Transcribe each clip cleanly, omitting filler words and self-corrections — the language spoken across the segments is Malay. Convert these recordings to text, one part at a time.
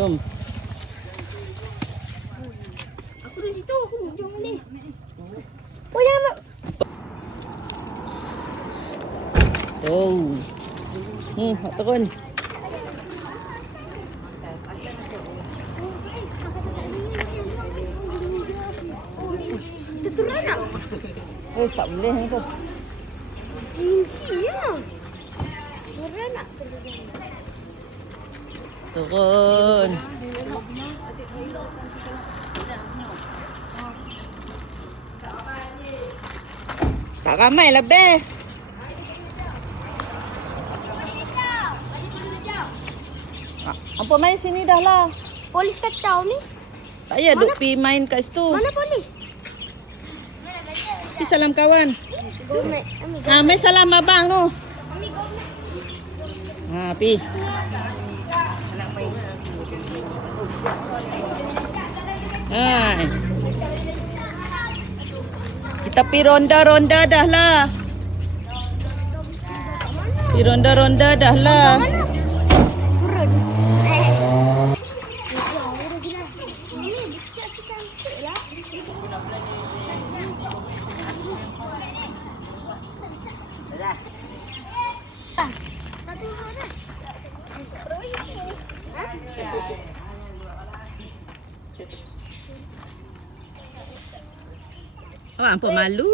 Jom. Aku di situ, aku di ujung ni. Oh, jangan nak. Oh. Nak turun. Turun tak? Tak boleh ni tu. Tinggi ya. Turun tak? Turun. Tak ramai lah, Beh. Apa main sini dah lah. Polis kacau ni. Tak payah duk pergi main kat situ. Mana polis? Pergi salam kawan. Gomek. Mai salam abang tu. Pergi. Hai. Kita pergi ronda-ronda dah lah. Pergi ronda-ronda dah lah. Turun. Awak apa malu?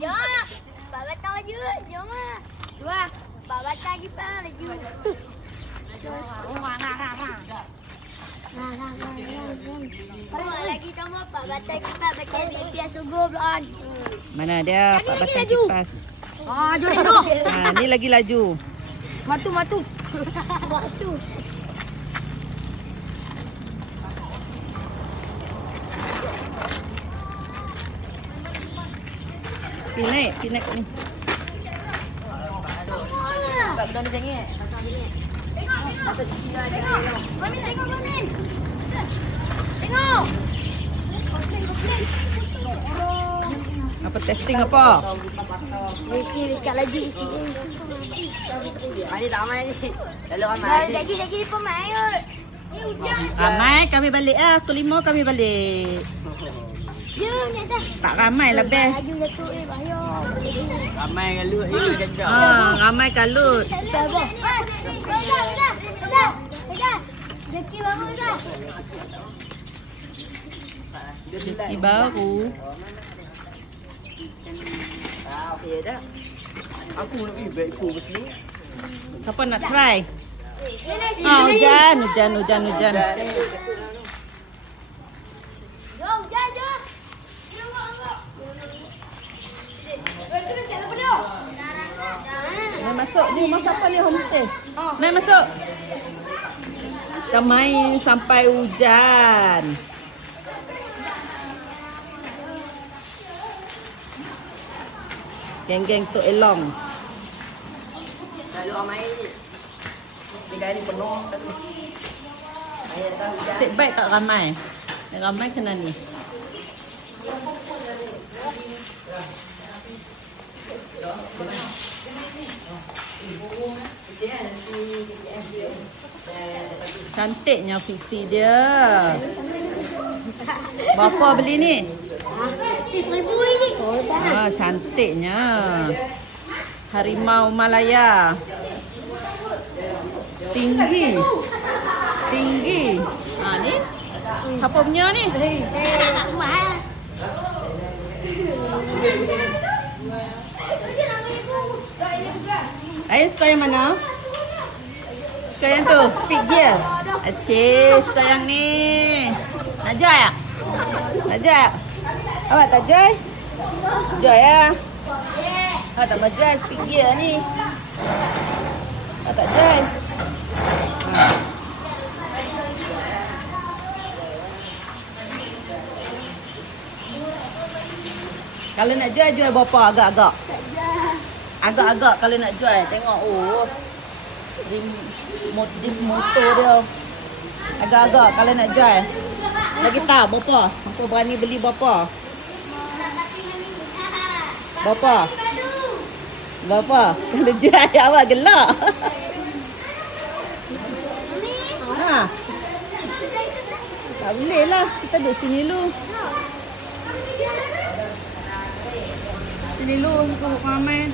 Jom. Pak batang laju. Jom ah. Dua. Pak batang lagi pak laju. Lagi sama Pak batang kita baca BPS suguh belon. Mana dia Pak Batang kipas? Jodoh. Ni lagi laju. Matu. Matu. Pergi naik ni. Tengok. Tengok. Apa testing apa? Mesti dekat laju di sini. Mari tak ramai ni. Kalau ramai. Lagi di pemain ayut. Ni hujan. Ramai kami balik pukul 5 kami balik. Ya, ni dah. Tak ramai lah Beh. Laju jatuh bahaya. Ramai galut ni kacau. Ramai kalut. Dah. Deki baru dah. Rezeki baru. Okey dah. Aku nak pergi back aku sini. Siapa nak try? Hujan. Jom, jom. Naik masuk ni masa apa ni homestay? Naik masuk. Kita main sampai hujan. Geng-geng tu elong. Selalu ramai ni. Tiga hari penuh. Ayah tahu hujan. Seat bike tak ramai. Yang ramai kena ni. Cantiknya fiksi dia. Berapa beli ni? RM1,000 ini. Cantiknya. Harimau Malaya. Tinggi. Ni. Siapa punya ni? Ayah suka yang mana? Suka yang tu? Speed gear? Acik, suka yang ni. Nak joy tak? Nak joy tak? Awak tak joy? Joy lah. Awak tak mau joy speed gear ni. Awak tak joy? Kalau nak jual, jual berapa agak-agak? Agak-agak kalau nak jual. Tengok, this motor dia. Agak-agak kalau nak jual. Bagi tahu berapa? Apa berani beli berapa? Berapa? Kalau jual awak gelak. Tak boleh lah. Kita duduk sini dulu. Sini dulu. Kau buat ramai.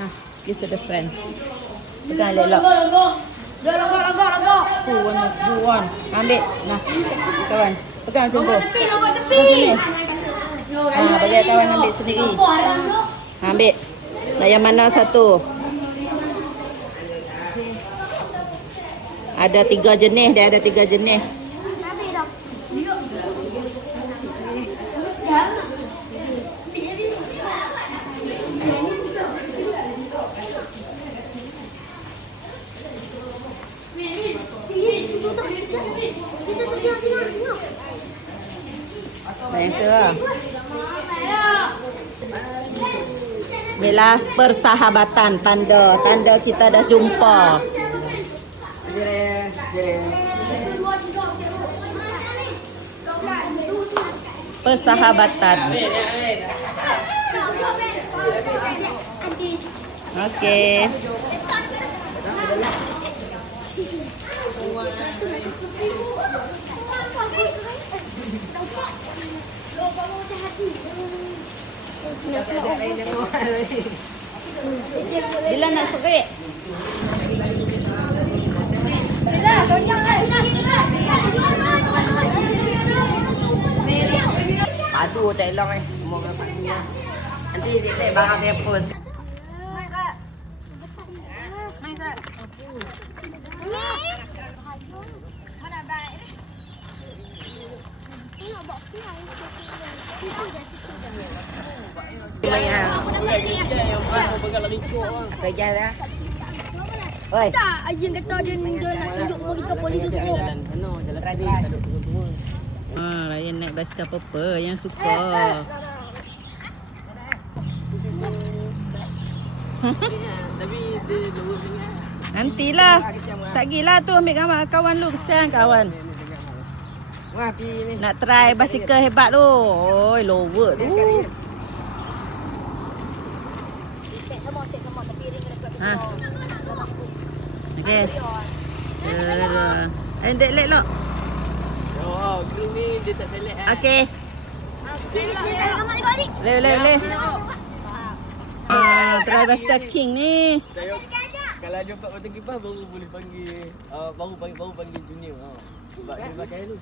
Nah, give to the friend. Pegang elok-elok. Buan. Ambil. Nah, kawan. Pegang macam tu. Pegang sini. Bagi kawan ambil sendiri. Ambil. Nak yang mana satu? Ada 3 jenis. Dia ada 3 jenis. Yang tu lah. Inilah persahabatan, tanda kita dah jumpa. Persahabatan. Okey. Bila nak serik? Padu tak elok Semua kena padu. Nanti silap barang siapa. Kerja dah. Oi. Tak, Ayun kata dia nak tunjuk kita polis tu semua. Ryan naik basikal apa yang suka. Nantilah. Sagilah tu ambil gambar kawan lu. Kesian kawan. Nak try basikal hebat tu. Oi, lower tu. Ha. Okey. Dek lek. Oh, gedung ni dia tak selek. Okey. Le. Try basikal king ni. Kalau jumpa motor kipas baru boleh panggil baru panggil junior. Sebab dia pakai tu.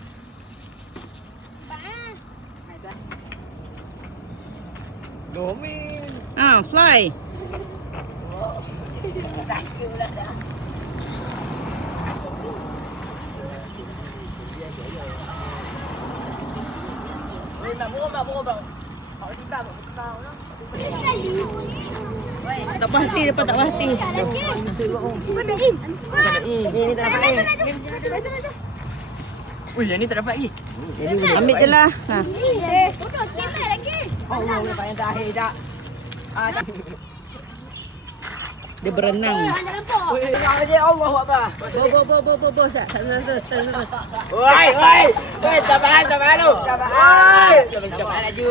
Domin. Fly. Berubah. Tak puas hati depan tak puas hati. Ni tak dapat lagi. Ui, yang ni tak dapat lagi. Ambil je lah. Allah, lepas yang terakhir dah. Dia berenang. Ui, Allah Akbar. Bo. Oi. Tabahan tu. Tabahan laju.